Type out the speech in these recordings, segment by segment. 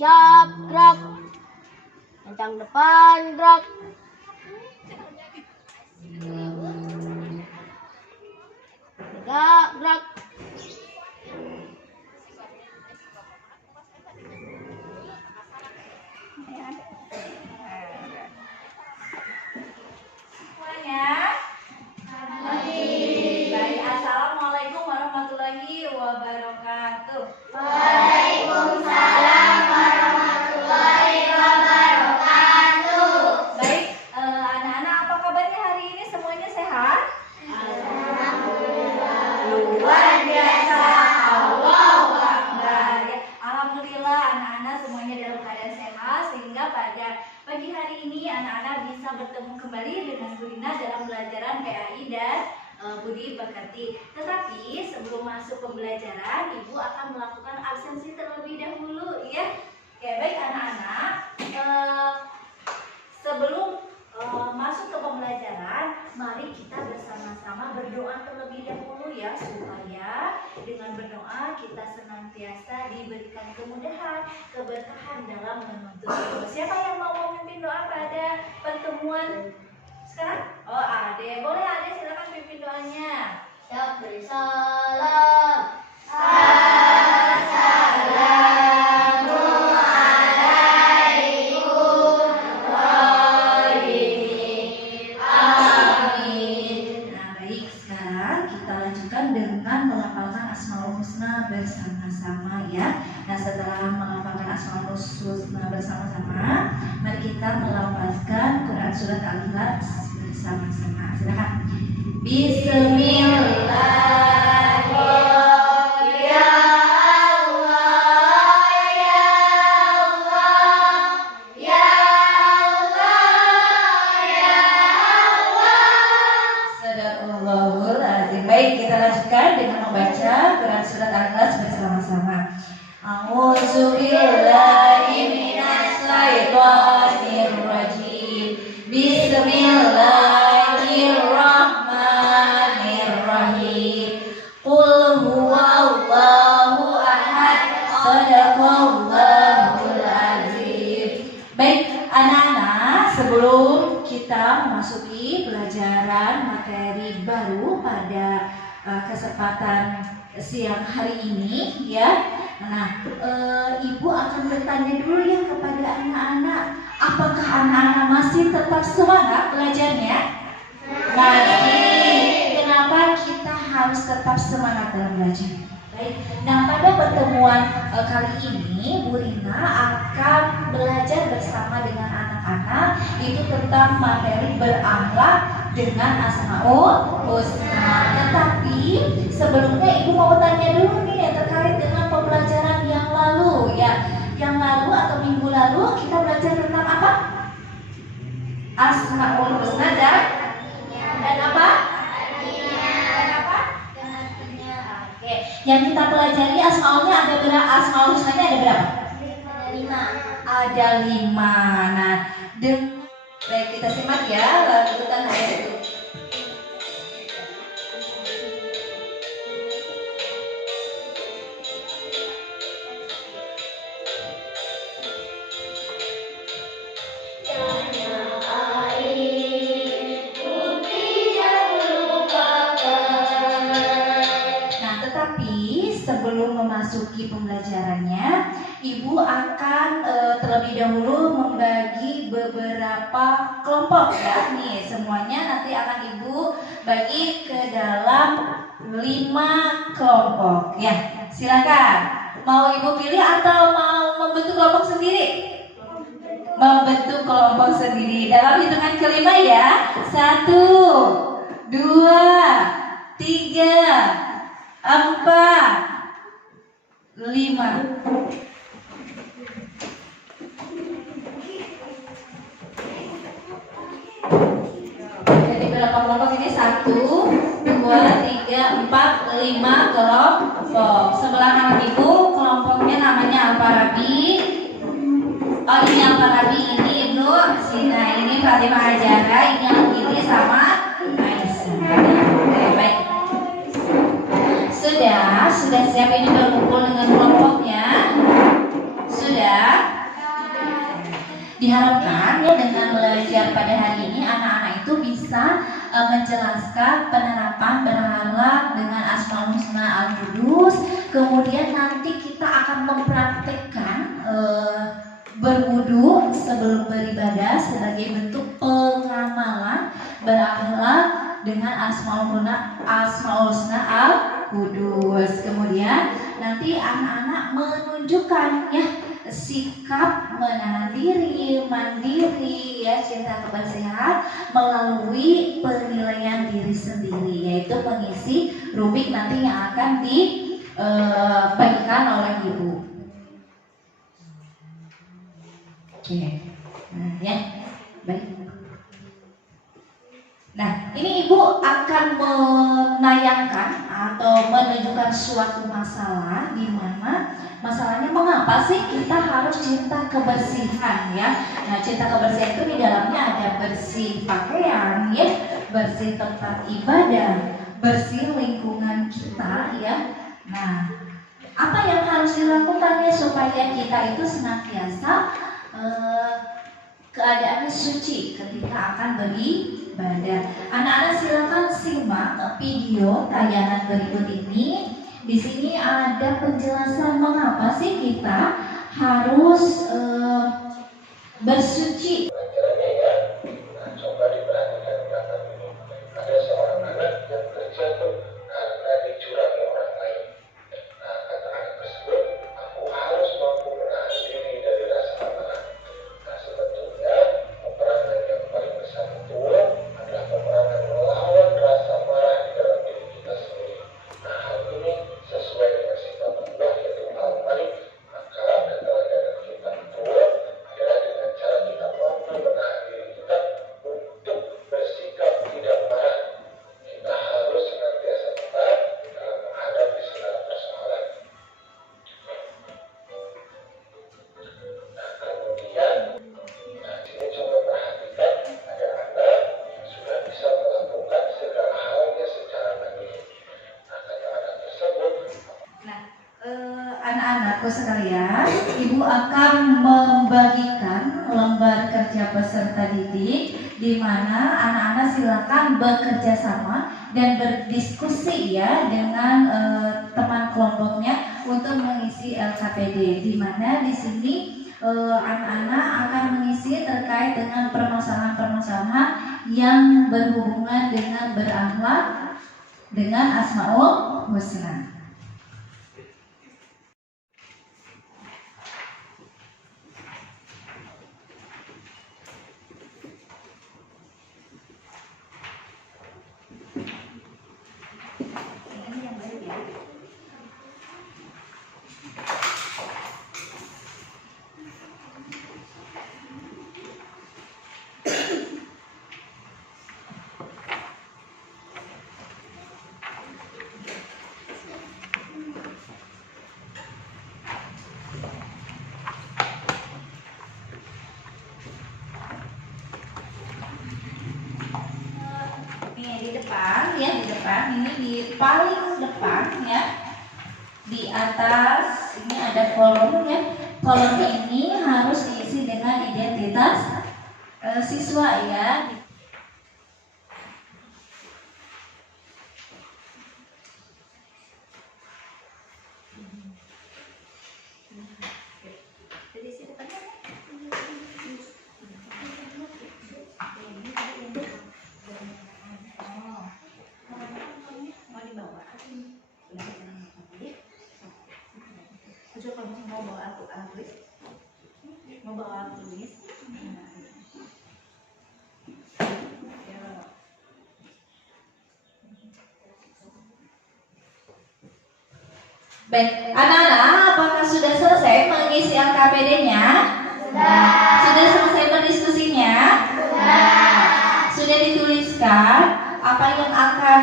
Siap, gerak. Kencang depan, gerak. Tegak, gerak. Semuanya. Baik, assalamualaikum warahmatullahi wabarakatuh. Waalaikumsalam warahmatullahi wabarakatuh. Baik, anak-anak, apa kabarnya hari ini? Semuanya sehat? Luar biasa. Allahu Akbar. Ya, alhamdulillah anak-anak semuanya dalam keadaan sehat sehingga pada pagi hari ini anak-anak bisa bertemu kembali dengan Bu Rina dalam pelajaran PAI dan Budi Pekerti. Tetapi sebelum masuk pembelajaran, Ibu akan melakukan absensi terlebih dahulu, ya. Oke, baik anak-anak. Sebelum masuk ke pembelajaran, mari kita bersama-sama berdoa terlebih dahulu ya, supaya dengan berdoa kita senantiasa diberikan kemudahan, keberkahan dalam menuntut ilmu. Siapa yang mau memimpin doa pada pertemuan sekarang? Oh, Ade. Boleh Ade, silakan pimpin doanya. Siap, beri salam. Nah, baik, sekarang kita lanjutkan dengan melafalkan Asmaul Husna bersama-sama ya. Nah, setelah melafalkan Asmaul Husna bersama-sama, mari kita melafalkan Quran surat Al-Ikhlas bersama-sama. Silakan. Sadaqallahul azim. Baik, kita lanjutkan dengan membaca Quran surat Al-Ikhlas bersama-sama. A'udzubillahi minasyaitonir rajim. Bismillahirrahmanirrahim. Qul huwallahu ahad. Sadaqallahul azim. Baik, anak-anak, sebelum kita memasuki pelajaran materi baru pada kesempatan siang hari ini ya. Nah, Ibu akan bertanya dulu ya kepada anak-anak, apakah anak-anak masih tetap semangat belajarnya? Masih. Kenapa kita harus tetap semangat dalam belajar? Baik. Nah, pada pertemuan kali ini Bu Rina akan belajar bersama dengan anak-anak itu tentang materi berakhlak dengan Asmaul Husna. Tetapi sebelumnya Ibu mau tanya dulu nih ya, terkait dengan pembelajaran yang lalu ya. Yang lalu atau minggu lalu kita belajar tentang apa? Asmaul Husna dan apa? Dan apa? Oke. Yang kita pelajari asmaulnya ada berapa? Asmaul Husnanya ada berapa? Ada 5. Nah, baik, kita simak ya lanjutan ayat itu. Nah, tetapi sebelum memasuki pembelajarannya, Ibu akan terlebih dahulu membagi beberapa kelompok ya. Nih, semuanya nanti akan Ibu bagi ke dalam 5 kelompok ya. Silakan. Mau Ibu pilih atau mau membentuk kelompok sendiri? Membentuk kelompok sendiri. Dalam hitungan kelima ya. 1, 2, 3, 4, 5. Jadi berapa kelompok ini? 1, 2, 3, 4, 5 kelompok. Sebelah kanan Ibu kelompoknya namanya Al-Farabi. Oh, ini Al-Farabi, ini Ibnu Sina, ini Fatimah Hajara, ini Al-Kili sama Aisyah. Oke, baik. Sudah siap ini berkumpul dengan kelompoknya? Sudah? Diharapkan ya dengan belajar pada hari ini anak-anak itu bisa menjelaskan penerapan berhala dengan Asmaul Husna Al-Qudus. Kemudian nanti kita akan mempraktekkan berwudu sebelum beribadah sebagai bentuk pengamalan berakhlak dengan Asmaul Husna Al-Qudus. Kemudian nanti anak-anak menunjukkan ya sikap menahan diri, mandiri, ya cinta kebersihan melalui penilaian diri sendiri, yaitu mengisi rubrik nanti yang akan dibagikan oleh ibu. Oke, ya, baik. Nah, ini ibu akan menayangkan atau menunjukkan suatu masalah di mana masalahnya mengapa sih kita harus cinta kebersihan ya. Nah, cinta kebersihan itu di dalamnya ada bersih pakaian ya, bersih tempat ibadah, bersih lingkungan kita ya. Nah, apa yang harus dilakukan ya supaya kita itu senantiasa keadaannya suci ketika akan beribadah. Anak-anak silakan simak video tayangan berikut ini. Di sini ada penjelasan mengapa sih kita harus bersuci. Coba diperhatikan belakang ini. Ada seorang anak yang terjatuh karena dicurangi orang lain. Nah, kata anak tersebut, aku harus mampu menahan diri dari rasa amarah. Nah, sebetulnya peperangan yang paling besar itu adalah peperangan melawan rasa marah di dalam diri kita sendiri. Nah, hal ini sesuai dengan sifat Allah yaitu al-malik. Maka kata dalam kita itu adalah dengan cara kita mampu menahan diri kita untuk bersikap tidak marah. Kita harus senantiasa tepat dalam menghadapi segala persoalan. Nah, kemudian sini coba perhatikan ada anak yang sudah bisa melakukan segala halnya secara mandiri. Nah, kata anak tersebut. Nah, anak-anakku sekalian, ibu akan membagikan lembar kerja peserta didik di mana anak-anak silakan bekerja sama dan berdiskusi ya dengan teman kelompoknya untuk mengisi LKPD, di mana di sini anak-anak akan mengisi terkait dengan permasalahan-permasalahan yang berhubungan dengan berakhlak dengan Asmaul Husna. Di depan ini di paling depan ya, di atas ini ada kolom ya. Kolom ini harus diisi dengan identitas siswa ya. Mau bawa tulis. Baik, anak-anak, apakah sudah selesai mengisi LKPD-nya? Sudah. Sudah selesai berdiskusinya? Sudah. Sudah dituliskan apa yang akan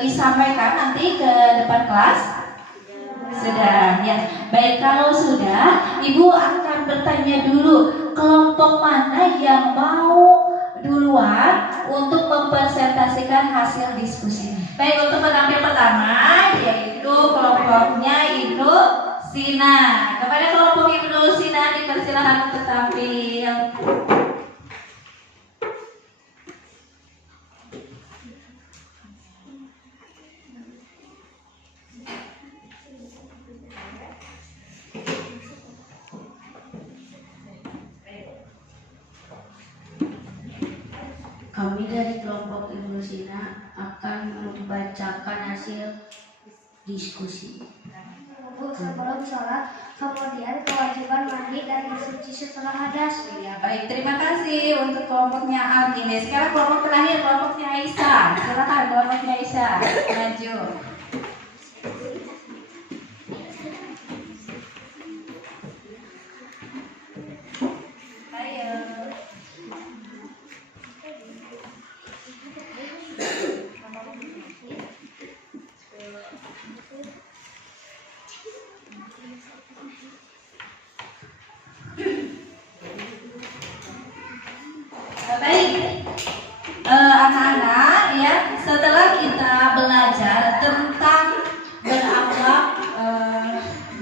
disampaikan nanti ke depan kelas? Sudah, ya. Baik, kalau sudah, Ibu akan bertanya dulu kelompok mana yang mau duluan untuk mempresentasikan hasil diskusi. Baik, untuk penampil pertama yaitu kelompoknya Ibnu Sina. Kepada kelompok Ibnu Sina dipersilakan untuk tampil. Kami dari kelompok Ibnu Sina akan membacakan hasil diskusi. Sebelum sholat, kemudian kewajiban mandi dan bersuci setelah hadas. Ya, baik, terima kasih untuk kelompoknya Algine. Sekarang kelompok terakhir, kelompoknya Aisyah. Silakan kelompoknya Aisyah maju. Ayo. Baik, anak-anak ya, setelah kita belajar tentang berakhlak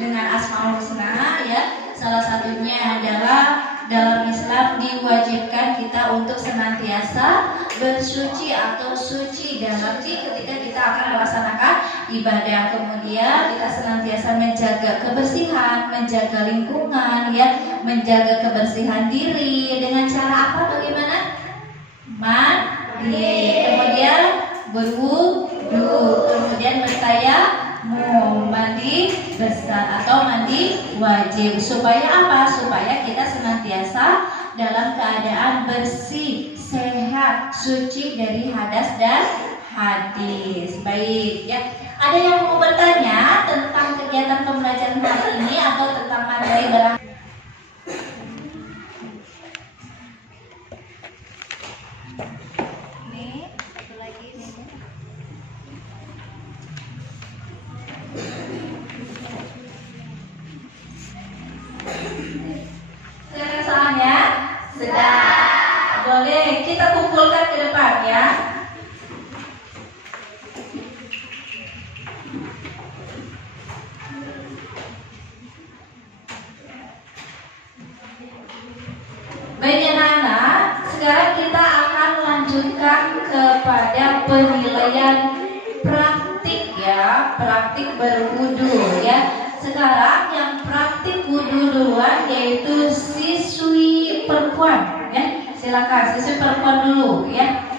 dengan Asmaul Husna ya, salah satunya adalah dalam Islam diwajibkan kita untuk senantiasa bersuci atau suci dalam ketika kita akan melaksanakan ibadah. Kemudian kita senantiasa menjaga kebersihan, menjaga lingkungan ya, menjaga kebersihan diri dengan cara apa? Bagaimana? Mandi, kemudian berwudu, kemudian bertayamum, mandi besar atau mandi wajib. Supaya apa? Supaya kita senantiasa dalam keadaan bersih, sehat, suci dari hadas dan hadis. Baik ya. Ada yang mau bertanya tentang kegiatan pembelajaran hari ini atau tentang materi barang? Nih, satu lagi nih. Sudah soalnya? Sudah. Boleh kita kumpulkan ke depan ya. Baik anak-anak, sekarang kita akan lanjutkan kepada penilaian praktik ya, praktik berwudu ya. Sekarang yang praktik wudu duluan yaitu siswi perempuan ya. Silakan siswi perempuan dulu ya.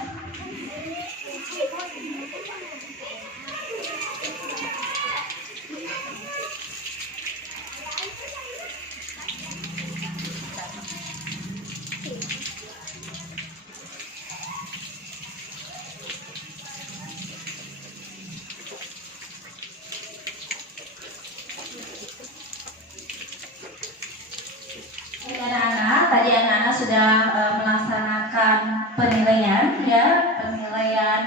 Anak-anak, tadi anak-anak sudah melaksanakan penilaian ya, penilaian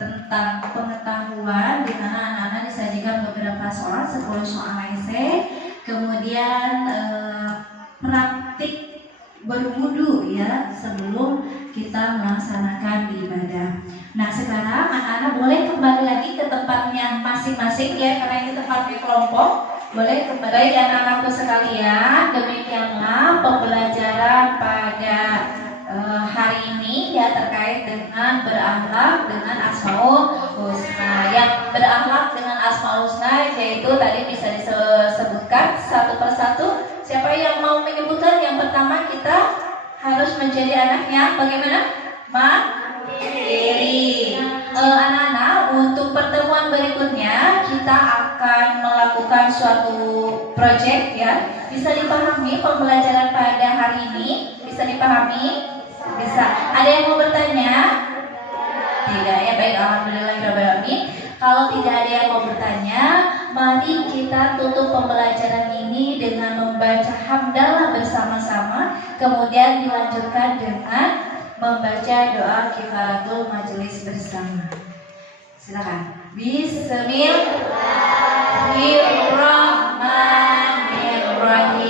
tentang pengetahuan di mana anak-anak disajikan beberapa soal, 10 soal esai, kemudian praktik berwudu ya sebelum kita melaksanakan ibadah. Nah sekarang anak-anak boleh kembali lagi ke tempatnya masing-masing ya, karena ini tempatnya kelompok. Boleh kembali anak-anakku sekalian. Demikianlah pembelajaran pada hari ini ya terkait dengan berakhlak dengan Asmaul Husna. Yang berakhlak dengan Asmaul Husna yaitu tadi bisa disebutkan satu persatu. Siapa yang mau menyebutkan? Yang pertama, kita harus menjadi anak yang bagaimana? Mandiri. Anak-anak, untuk pertemuan berikutnya kita akan melakukan suatu proyek ya. Bisa dipahami pembelajaran pada hari ini? Bisa dipahami? Bisa. Ada yang mau bertanya? Tidak ya, baik, alhamdulillahirobbilalamin. Kalau tidak ada yang mau bertanya, mari kita tutup pembelajaran ini dengan membaca hamdalah bersama-sama, kemudian dilanjutkan dengan membaca doa kifaratul majelis bersama. Silakan. Bismillahirrahmanirrahim.